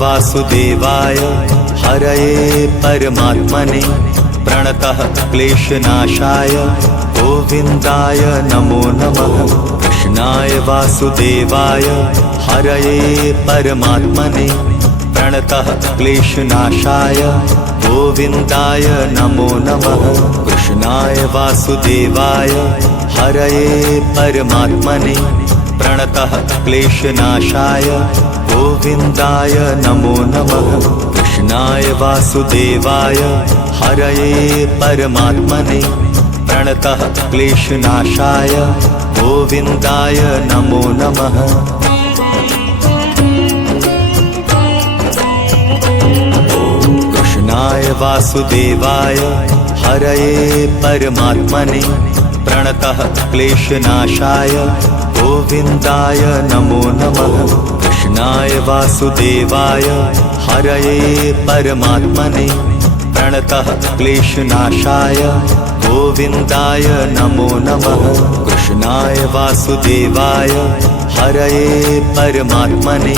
वासुदेवाय हरये परमात्मने प्रणतः क्लेशनाशाय गोविन्दाय नमो नमः। कृष्णाय वासुदेवाय हरये परमात्मने प्रणतः क्लेशनाशाय गोविन्दाय नमो नमः। कृष्णाय वासुदेवाय हरये परमात्मने प्रणतः क्लेशनाशाय गोविन्दाय नमो नमः। कृष्णाय वासुदेवाय हरये परमात्मने प्रणतः क्लेशनाशाय गोविन्दाय नमो नमः। कृष्णाय वासुदेवाय हरये परमात्मने प्रणतः क्लेशनाशाय गोविन्दाय नमो नमः। कृष्णाय वासुदेवाय हरये परमात्मने प्रणतः क्लेशनाशाय गोविन्दाय नमो नमः। कृष्णाय वासुदेवाय हरये परमात्मने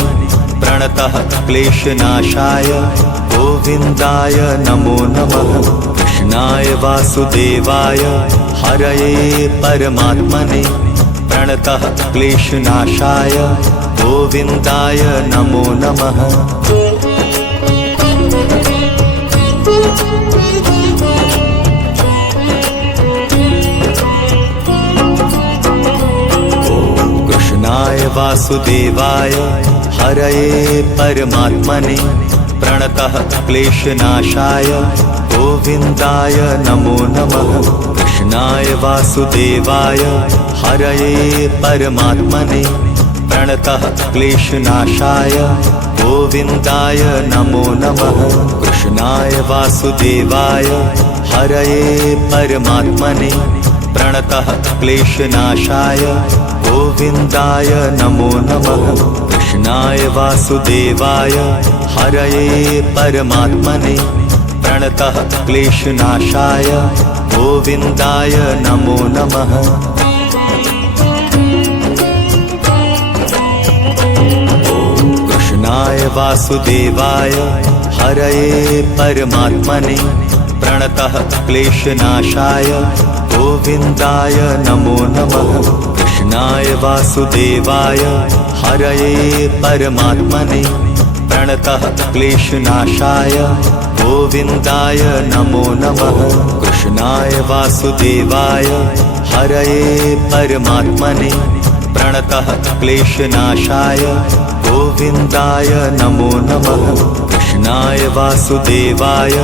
प्रणतः क्लेशनाशाय गोविन्दाय नमो नमः। कृष्णाय वासुदेवाय हरये परमात्मने प्रणतः क्लेशनाशाय गोविन्दाय नमो नमः। कृष्णाय वासुदेवाय हरये परमात्मने प्रणतः क्लेशनाशाय गोविन्दाय नमो नमः। कृष्णाय वासुदेवाय हरये परमात्मने प्रणतः क्लेशनाशाय गोविन्दाय नमो नमः। कृष्णाय वासुदेवाय हरये परमात्मने प्रणतः क्लेशनाशाय गोविन्दाय नमो नमः। कृष्णाय वासुदेवाय हरये परमात्मने प्रणतः क्लेशनाशाय गोविन्दाय नमो नमः। कृष्णाय वासुदेवाय हरये परमात्मने प्रणतः क्लेशनाशाय गोविन्दाय नमो नमः। कृष्णाय वासुदेवाय हरये परमात्मने प्रणतः क्लेशनाशाय गोविन्दाय नमो नमः। कृष्णाय वासुदेवाय हरये परमात्मने प्रणतः क्लेशनाशाय गोविन्दाय नमो नमः। कृष्णाय वासुदेवाय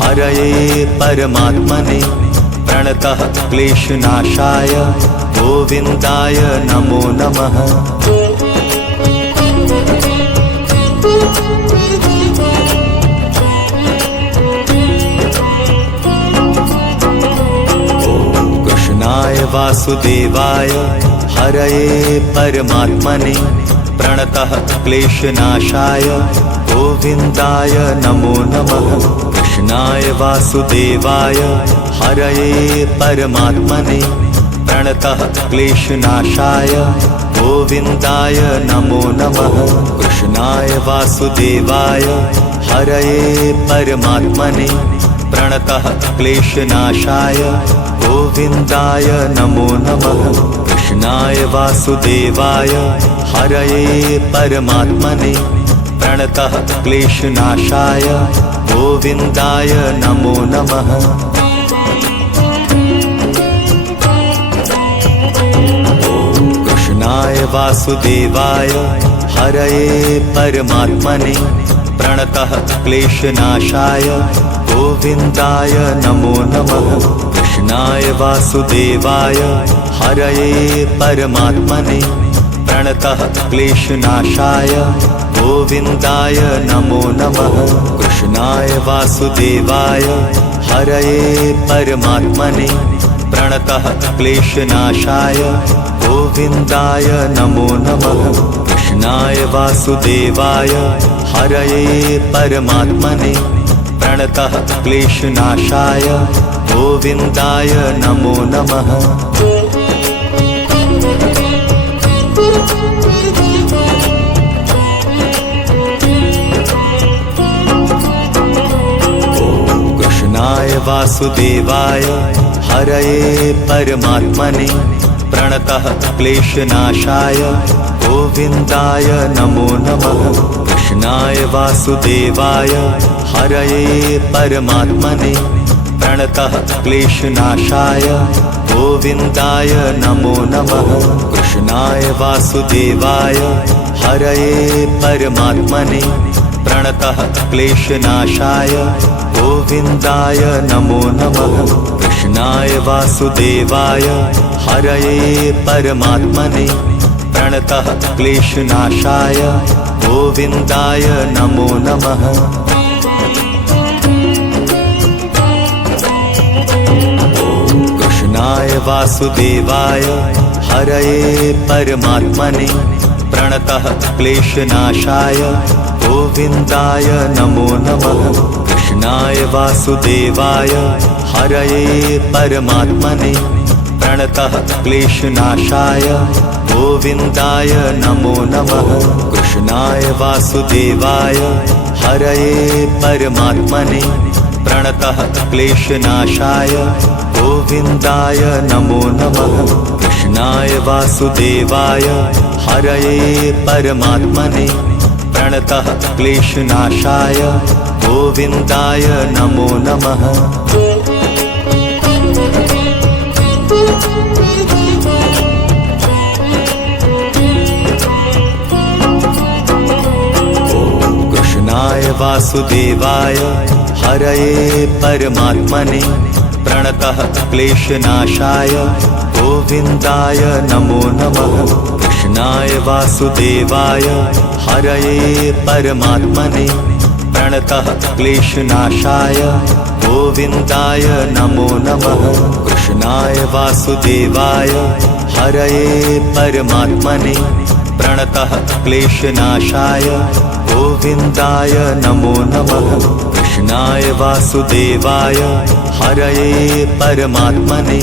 हरये परमात्मने प्रणतः क्लेशनाशाय गोविन्दाय नमो नमः। कृष्णाय वासुदेवाय हरये परमात्मने प्रणतः क्लेशनाशाय गोविन्दाय नमो नमः। कृष्णाय वासुदेवाय हरये परमात्मने प्रणतः क्लेशनाशाय गोविन्दाय नमो नमः। कृष्णाय वासुदेवाय हरये परमात्मने प्रणतः क्लेशनाशाय गोविन्दाय नमो नमः। कृष्णाय वासुदेवाय हरये परमात्मने प्रणतः क्लेशनाशाय गोविन्दाय नमो नमः। कृष्णाय वासुदेवाय हरये परमात्मने प्रणतः क्लेशनाशाय गोविन्दाय नमो नमः। कृष्णाय वासुदेवाय हरये परमात्मने प्रणतः क्लेशनाशाय गोविन्दाय नमो नमः। कृष्णाय वासुदेवाय हरये परमात्मने प्रणतः क्लेशनाशाय गोविन्दाय नमो नमः। कृष्णाय वासुदेवाय हरये परमात्मने प्रणतः क्लेशनाशाय गोविन्दाय नमो नमः। कृष्णाय वासुदेवाय हरये परमात्मने प्रणतः क्लेशनाशाय गोविन्दाय नमो नमः। कृष्णाय वासुदेवाय हरये परमात्मने प्रणतः क्लेशनाशाय गोविन्दाय नमो नमः। कृष्णाय वासुदेवाय हरये परमात्मने प्रणतः क्लेशनाशाय गोविन्दाय नमो नमः। कृष्णाय वासुदेवाय हरये परमात्मने प्रणतः क्लेशनाशाय गोविन्दाय नमो नमः। कृष्णाय वासुदेवाय हरये परमात्मने प्रणतः क्लेशनाशाय गोविन्दाय नमो नमः। कृष्णाय वासुदेवाय हरये परमात्मने प्रणतः क्लेशनाशाय गोविन्दाय नमो नमः। कृष्णाय वासुदेवाय हरये परमात्मने प्रणतः क्लेशनाशाय गोविन्दाय नमो नमः। कृष्णाय वासुदेवाय हरये परमात्मने प्रणतः क्लेशनाशाय गोविन्दाय नमो नमः। कृष्णाय वासुदेवाय हरये परमात्मने प्रणतः क्लेशनाशाय गोविन्दाय नमो नमः। कृष्णाय वासुदेवाय हरये परमात्मने प्रणतः क्लेशनाशाय गोविन्दाय नमो नमः। कृष्णाय वासुदेवाय हरये परमात्मने प्रणतः क्लेशनाशाय गोविन्दाय नमो नमः। कृष्णाय वासुदेवाय हरये परमात्मने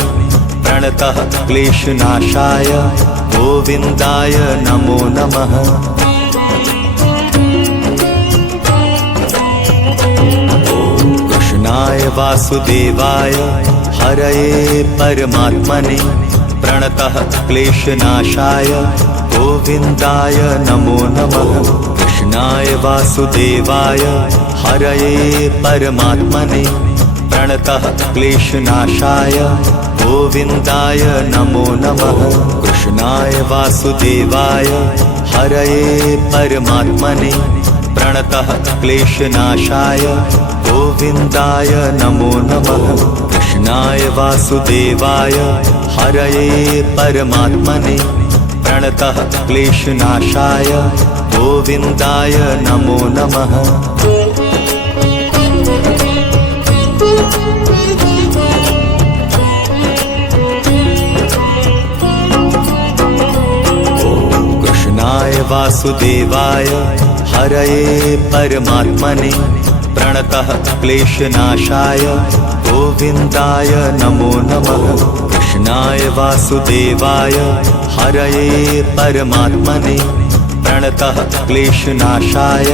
प्रणतः क्लेशनाशाय गोविन्दाय नमो नमः। कृष्णाय वासुदेवाय हरये परमात्मने प्रणतः क्लेशनाशाय गोविन्दाय नमो नमः। कृष्णाय वासुदेवाय हरये परमात्मने प्रणतः क्लेशनाशाय गोविन्दाय नमो नमः। कृष्णाय वासुदेवाय हरये परमात्मने प्रणतः क्लेशनाशाय गोविन्दाय नमो नमः। कृष्णाय वासुदेवाय हरये परमात्मने प्रणतः क्लेशनाशाय गोविन्दाय नमो नमः। कृष्णाय वासुदेवाय हरये परमात्मने प्रणतः क्लेशनाशाय गोविन्दाय नमो नमः। कृष्णाय वासुदेवाय हरये परमात्मने प्रणतः क्लेशनाशाय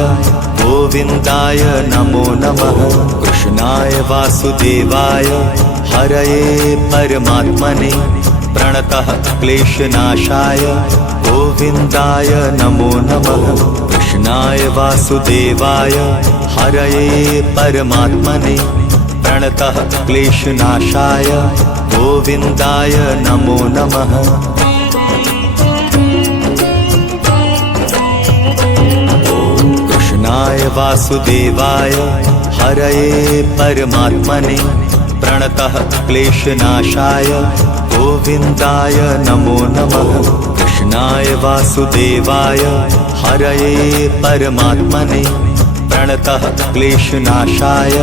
गोविन्दाय नमो नमः। कृष्णाय वासुदेवाय हरये परमात्मने प्रणतः क्लेशनाशाय गोविन्दाय नमो नमः। कृष्णाय वासुदेवाय हरये परमात्मने प्रणतः क्लेशनाशाय गोविन्दाय नमो नमः। कृष्णाय वासुदेवाय हरये परमात्मने प्रणतः क्लेशनाशाय गोविन्दाय नमो नमः। कृष्णाय वासुदेवाय हरये परमात्मने प्रणतः क्लेशनाशाय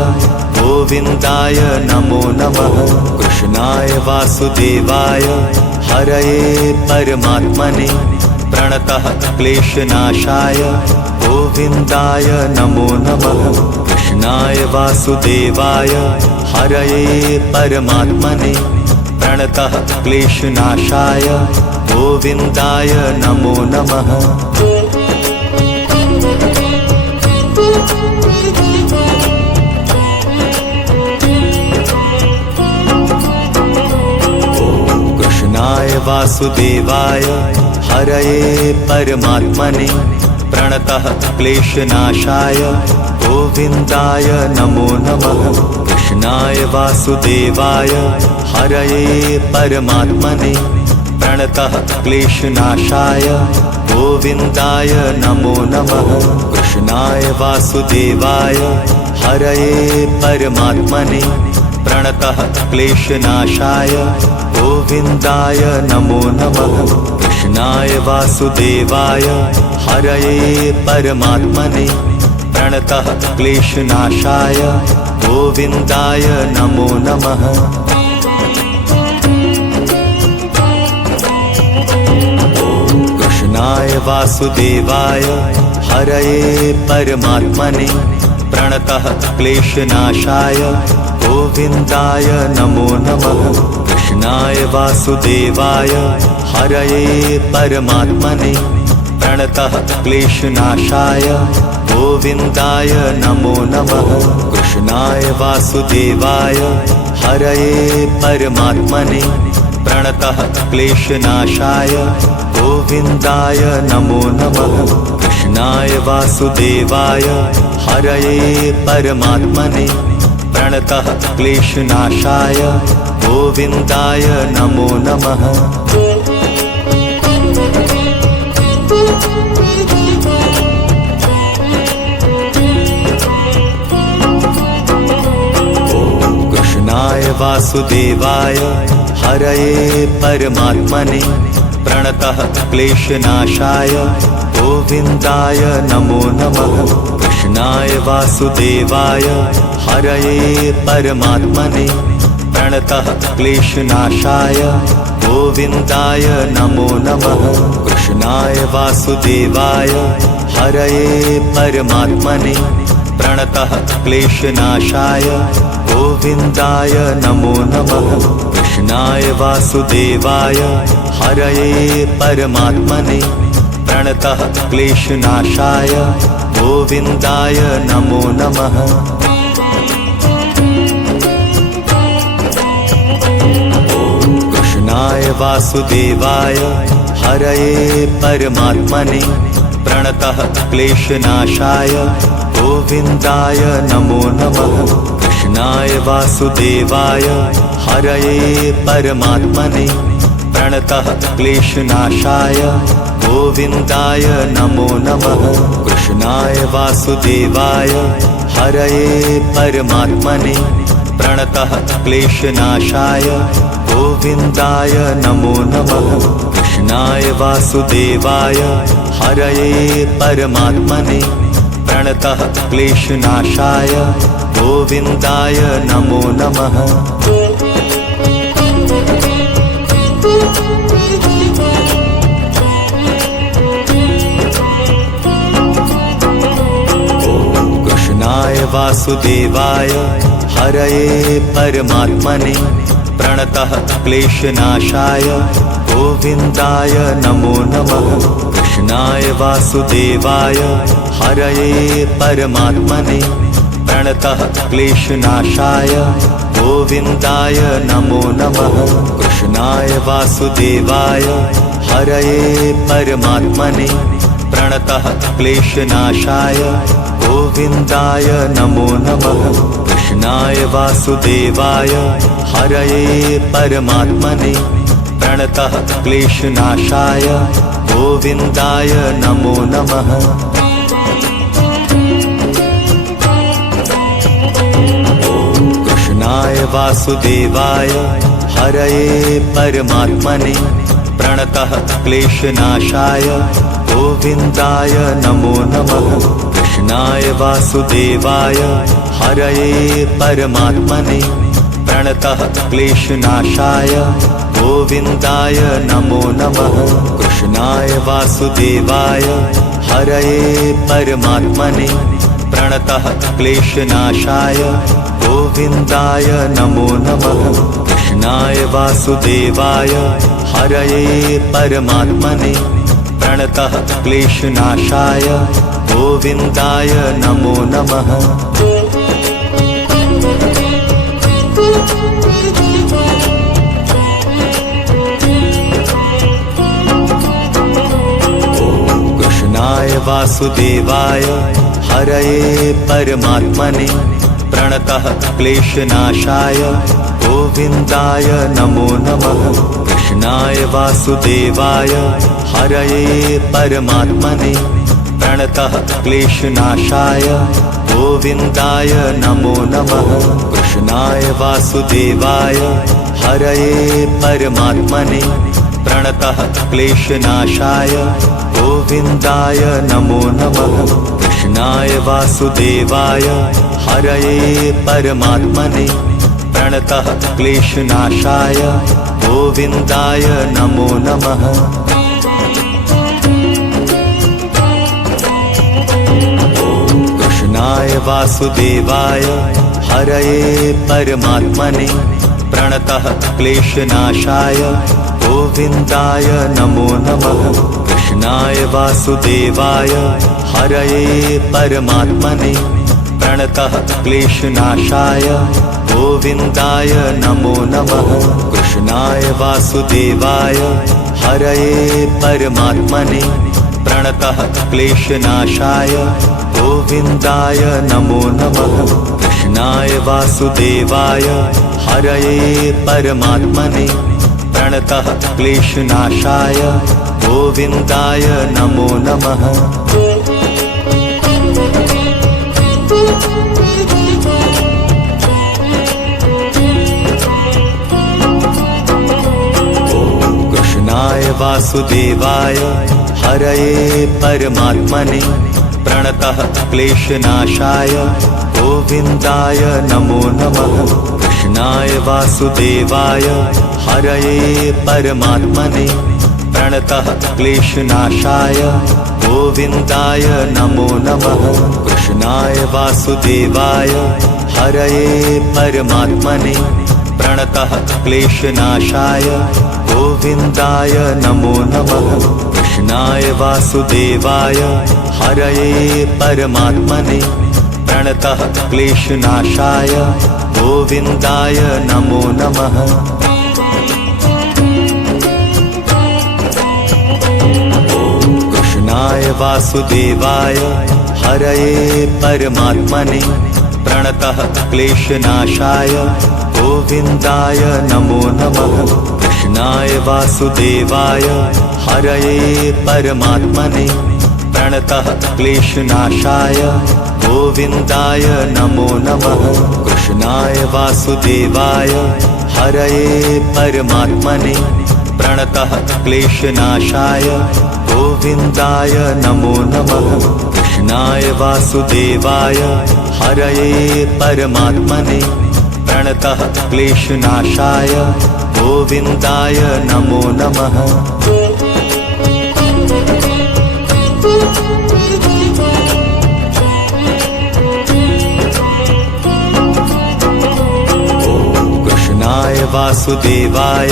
गोविन्दाय नमो नमः। कृष्णाय वासुदेवाय हरये परमात्मने प्रणतः क्लेशनाशाय गोविन्दाय नमो नमः। कृष्णाय वासुदेवाय हरये परमात्मने प्रणतः क्लेशनाशाय गोविन्दाय नमो नमः। वासुदेवाय हरये परमात्मने प्रणतः क्लेशनाशाय गोविन्दाय नमो नमः। कृष्णाय वासुदेवाय हरये परमात्मने प्रणतः क्लेशनाशाय गोविन्दाय नमो नमः। कृष्णाय वासुदेवाय हरये परमात्मने प्रणतः क्लेशनाशाय गोविन्दाय नमो नमः। कृष्णाय वासुदेवाय हरये परमात्मने प्रणतः क्लेशनाशाय गोविन्दाय नमो नमः। कृष्णाय वासुदेवाय हरये परमात्मने प्रणतः क्लेशनाशाय गोविन्दाय नमो नमः। कृष्णाय वासुदेवाय हरये परमात्मने प्रणतः क्लेशनाशाय गोविन्दाय नमो नमः। कृष्णाय वासुदेवाय हरये परमात्मने प्रणतः क्लेशनाशाय गोविन्दाय नमो नमः। कृष्णाय वासुदेवाय हरये परमात्मने प्रणतः क्लेशनाशाय गोविन्दाय नमो नमः। कृष्णाय वासुदेवाय हरये परमात्मने प्रणतः क्लेशनाशाय गोविन्दाय नमो नमः। कृष्णाय वासुदेवाय हरये परमात्मने प्रणतः क्लेशनाशाय गोविन्दाय नमो नमः। कृष्णाय वासुदेवाय हरये परमात्मने प्रणतः क्लेशनाशाय गोविन्दाय नमो नमः। कृष्णाय वासुदेवाय हरये परमात्मने प्रणतः क्लेशनाशाय गोविन्दाय नमो नमः। कृष्णाय वासुदेवाय हरये परमात्मने प्रणतः क्लेशनाशाय गोविन्दाय नमो नमः। कृष्णाय वासुदेवाय हरये परमात्मने प्रणतः क्लेशनाशाय गोविन्दाय नमो नमः। कृष्णाय वासुदेवाय हरये परमात्मने प्रणतः क्लेशनाशाय गोविन्दाय नमो नमः। कृष्णाय वासुदेवाय हरये परमात्मने प्रणतः क्लेशनाशाय गोविन्दाय नमो नमः। कृष्णाय वासुदेवाय हरये परमात्मने प्रणतः क्लेशनाशाय गोविन्दाय नमो नमः। कृष्णाय वासुदेवाय हरये परमात्मने प्रणतः क्लेशनाशाय गोविन्दाय नमो नमः। कृष्णाय वासुदेवाय हरये परमात्मने प्रणतः क्लेशनाशाय गोविन्दाय नमो नमः। कृष्णाय वासुदेवाय हरये परमात्मने प्रणतः क्लेशनाशाय गोविन्दाय नमो नमः। कृष्णाय वासुदेवाय हरये परमात्मने प्रणतः क्लेशनाशाय गोविन्दाय नमो नमः। कृष्णाय वासुदेवाय हरये परमात्मने प्रणतः क्लेशनाशाय गोविन्दाय नमो नमः। कृष्णाय वासुदेवाय हरये परमात्मने प्रणतः क्लेशनाशाय गोविन्दाय नमो नमः। कृष्णाय वासुदेवाय हरये परमात्मने प्रणतः क्लेशनाशाय गोविन्दाय नमो नमः। वासुदेवाय हरये परमात्मने प्रणतः क्लेशनाशाय गोविन्दाय नमो नमः। कृष्णाय वासुदेवाय हरये परमात्मने प्रणतः क्लेशनाशाय गोविन्दाय नमो नमः। कृष्णाय वासुदेवाय हरये परमात्मने प्रणतः क्लेशनाशाय गोविन्दाय नमो नमः। कृष्णाय वासुदेवाय हरये परमात्मने प्रणतः क्लेशनाशाय गोविन्दाय नमो नमः। कृष्णाय वासुदेवाय हरये परमात्मने प्रणतः क्लेशनाशाय गोविन्दाय नमो नमः। कृष्णाय वासुदेवाय हरये परमात्मने प्रणतः क्लेशनाशाय गोविन्दाय नमो नमः। कृष्णाय वासुदेवाय हरये परमात्मने प्रणतः क्लेशनाशाय गोविन्दाय नमो नमः। कृष्णाय वासुदेवाय हरये परमात्मने प्रणतः क्लेशनाशाय गोविन्दाय नमो नमः। कृष्णाय वासुदेवाय हरये परमात्मने प्रणतः क्लेशनाशाय गोविन्दाय नमो नमः। कृष्णाय वासुदेवाय हरये परमात्मने प्रणतः क्लेशनाशाय गोविन्दाय नमो नमः। कृष्णाय वासुदेवाय हरये परमात्मने प्रणतः क्लेशनाशाय गोविन्दाय नमो नमः। कृष्णाय वासुदेवाय हरये परमात्मने प्रणतः क्लेशनाशाय गोविन्दाय नमो नमः। कृष्णाय वासुदेवाय हरये परमात्मने प्रणतः क्लेशनाशाय गोविन्दाय नमो नमः। कृष्णाय वासुदेवाय हरये परमात्मने प्रणतः क्लेशनाशाय गोविन्दाय नमो नमः। कृष्णाय वासुदेवाय हरये परमात्मने प्रणतः क्लेशनाशाय गोविन्दाय नमो नमः। कृष्णाय वासुदेवाय हरये परमात्मने प्रणतः क्लेशनाशाय गोविन्दाय नमो नमः। कृष्णाय वासुदेवाय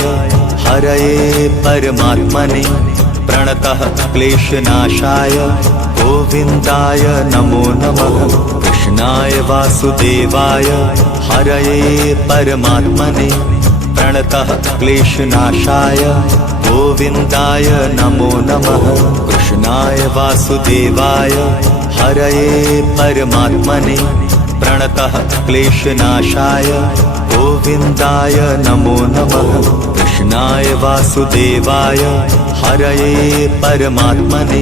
हरये परमात्मने प्रणतः क्लेशनाशाय गोविन्दाय नमो नमः। कृष्णाय वासुदेवाय हरये परमात्मने प्रणतः क्लेशनाशाय गोविन्दाय नमो नमः। कृष्णाय वासुदेवाय हरये परमात्मने प्रणतः क्लेशनाशाय गोविन्दाय नमो नमः। कृष्णाय वासुदेवाय हरये परमात्मने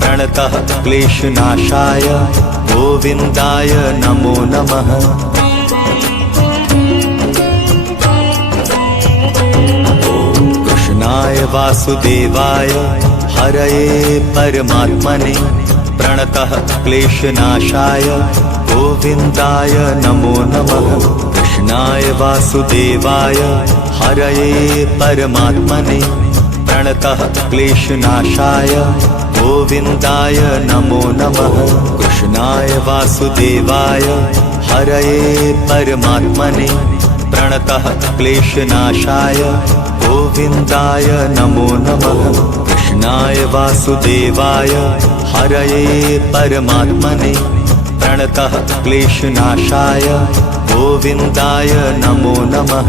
प्रणतः क्लेशनाशाय गोविन्दाय नमो नमः। कृष्णाय वासुदेवाय हरये परमात्मने प्रणतः क्लेशनाशाय गोविन्दाय नमो नमः। कृष्णाय वासुदेवाय हरये परमात्मने प्रणतः क्लेशनाशाय गोविन्दाय नमो नमः। कृष्णाय वासुदेवाय हरये परमात्मने प्रणतः क्लेशनाशाय गोविन्दाय नमो नमः। कृष्णाय वासुदेवाय हरये परमात्मने प्रणतः क्लेशनाशाय गोविन्दाय नमो नमः।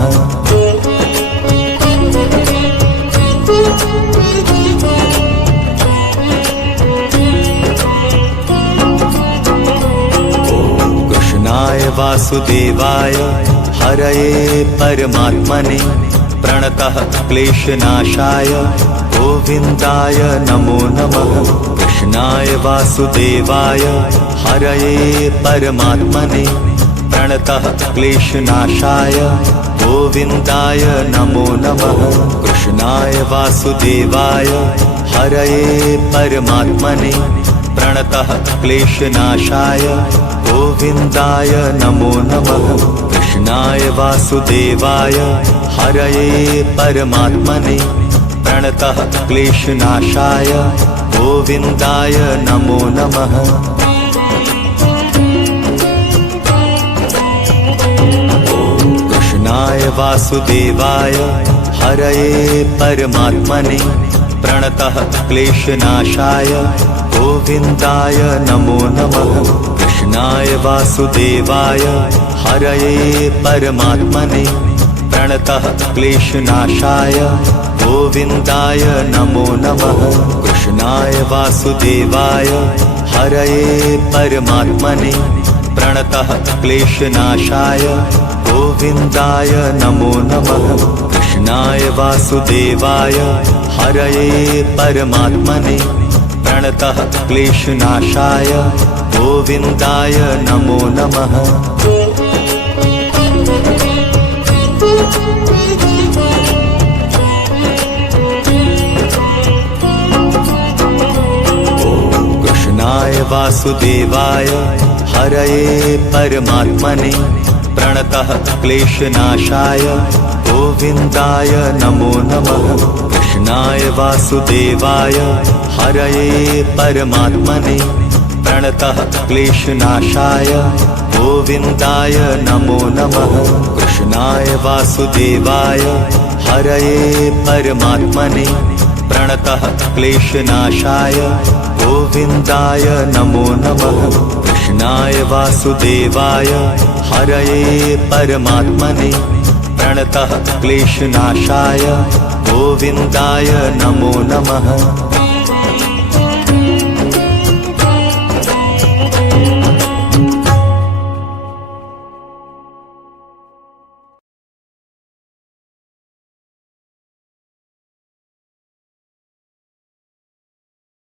कृष्णाय वासुदेवाय हरये परमात्मने प्रणतः क्लेशनाशाय गोविन्दाय नमो नमः। कृष्णाय वासुदेवाय हरये परमात्मने प्रणतः क्लेशनाशाय गोविन्दाय नमो नमः। कृष्णाय वासुदेवाय हरये परमात्मने प्रणतः क्लेशनाशाय गोविन्दाय नमो नमः। कृष्णाय वासुदेवाय हरये परमात्मने प्रणतः क्लेशनाशाय गोविन्दाय नमो नमः। कृष्णाय वासुदेवाय हरये परमात्मने प्रणतः क्लेशनाशाय गोविन्दाय नमो नमः। कृष्णाय वासुदेवाय हरये परमात्मने प्रणतः क्लेशनाशाय गोविन्दाय नमो नमः। कृष्णाय वासुदेवाय हरये परमात्मने प्रणतः क्लेशनाशाय गोविन्दाय नमो नमः। कृष्णाय वासुदेवाय हरये परमात्मने प्रणतः क्लेशनाशाय गोविन्दाय नमो नमः। कृष्णाय वासुदेवाय हरये परमात्मने प्रणतः क्लेशनाशाय गोविन्दाय नमो नमः। कृष्णाय वासुदेवाय हरये परमात्मने प्रणतः क्लेशनाशाय गोविन्दाय नमो नमः। कृष्णाय वासुदेवाय हरये परमात्मने प्रणतः क्लेशनाशाय गोविन्दाय नमो नमः। कृष्णाय वासुदेवाय हरये परमात्मने प्रणतः क्लेशनाशाय गोविन्दाय नमो नमः।